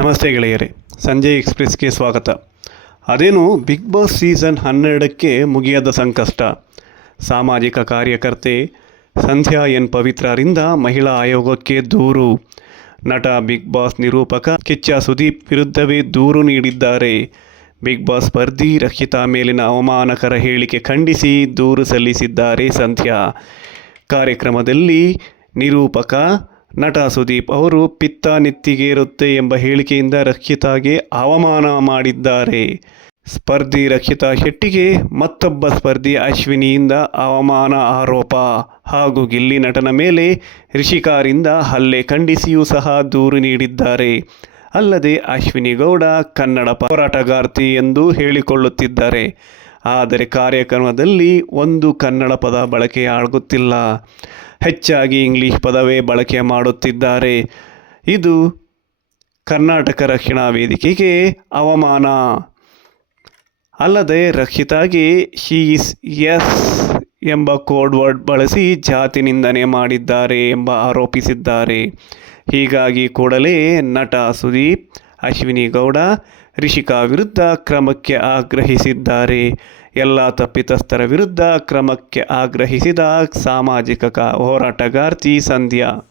ನಮಸ್ತೆ ಗೆಳೆಯರೇ, ಸಂಜಯ್ ಎಕ್ಸ್‌ಪ್ರೆಸ್‌ಗೆ ಸ್ವಾಗತ. ಅದೇನು ಬಿಗ್ ಬಾಸ್ ಸೀಸನ್ 12ಕ್ಕೆ ಮುಗಿಯದ ಸಂಕಷ್ಟ. ಸಾಮಾಜಿಕ ಕಾರ್ಯಕರ್ತೆ ಸಂಧ್ಯಾ ಎನ್ ಪವಿತ್ರರಿಂದ ಮಹಿಳಾ ಆಯೋಗಕ್ಕೆ ದೂರು. ನಟ ಬಿಗ್ ಬಾಸ್ ನಿರೂಪಕ ಕಿಚ್ಚ ಸುದೀಪ್ ವಿರುದ್ಧವೇ ದೂರು ನೀಡಿದ್ದಾರೆ. ಬಿಗ್ ಬಾಸ್ ಸ್ಪರ್ಧಿ ರಕ್ಷಿತಾ ಮೇಲಿನ ಅವಮಾನಕರ ಹೇಳಿಕೆ ಖಂಡಿಸಿ ದೂರು ಸಲ್ಲಿಸಿದ್ದಾರೆ ಸಂಧ್ಯಾ. ಕಾರ್ಯಕ್ರಮದಲ್ಲಿ ನಿರೂಪಕ ನಟ ಸುದೀಪ್ ಅವರು ಪಿತ್ತ ನೆತ್ತಿಗೇರುತ್ತೆ ಎಂಬ ಹೇಳಿಕೆಯಿಂದ ರಕ್ಷಿತಾಗೆ ಅವಮಾನ ಮಾಡಿದ್ದಾರೆ. ಸ್ಪರ್ಧಿ ರಕ್ಷಿತಾ ಶೆಟ್ಟಿಗೆ ಮತ್ತೊಬ್ಬ ಸ್ಪರ್ಧಿ ಅಶ್ವಿನಿಯಿಂದ ಅವಮಾನ ಆರೋಪ ಹಾಗೂ ಗಿಲ್ಲಿ ನಟನ ಮೇಲೆ ರಿಷಿಕಾರಿಂದ ಹಲ್ಲೆ ಖಂಡಿಸಿಯೂ ಸಹ ದೂರು ನೀಡಿದ್ದಾರೆ. ಅಲ್ಲದೆ ಅಶ್ವಿನಿ ಗೌಡ ಕನ್ನಡ ಹೋರಾಟಗಾರ್ತಿ ಎಂದು ಹೇಳಿಕೊಳ್ಳುತ್ತಿದ್ದಾರೆ. ಆದರೆ ಕಾರ್ಯಕ್ರಮದಲ್ಲಿ ಒಂದು ಕನ್ನಡ ಪದ ಬಳಕೆಯಾಗುತ್ತಿಲ್ಲ, ಹೆಚ್ಚಾಗಿ ಇಂಗ್ಲಿಷ್ ಪದವೇ ಬಳಕೆ ಮಾಡುತ್ತಿದ್ದಾರೆ. ಇದು ಕರ್ನಾಟಕ ರಕ್ಷಣಾ ವೇದಿಕೆಗೆ ಅವಮಾನ. ಅಲ್ಲದೆ ರಕ್ಷಿತಾಗೆ ಶಿ ಈಸ್ ಎಸ್ ಎಂಬ ಕೋಡ್ ವರ್ಡ್ ಬಳಸಿ ಜಾತಿ ನಿಂದನೆ ಮಾಡಿದ್ದಾರೆ ಎಂಬ ಆರೋಪಿಸಿದ್ದಾರೆ. ಹೀಗಾಗಿ ಕೂಡಲೇ ನಟ ಸುದೀಪ್, ಅಶ್ವಿನಿ ಗೌಡ, ರಿಷಿಕಾ ವಿರುದ್ಧ ಕ್ರಮಕ್ಕೆ ಆಗ್ರಹಿಸಿದ್ದಾರೆ. ಎಲ್ಲ ತಪ್ಪಿತಸ್ಥರ ವಿರುದ್ಧ ಕ್ರಮಕ್ಕೆ ಆಗ್ರಹಿಸಿದ ಸಾಮಾಜಿಕ ಹೋರಾಟಗಾರ್ತಿ ಸಂಧ್ಯಾ.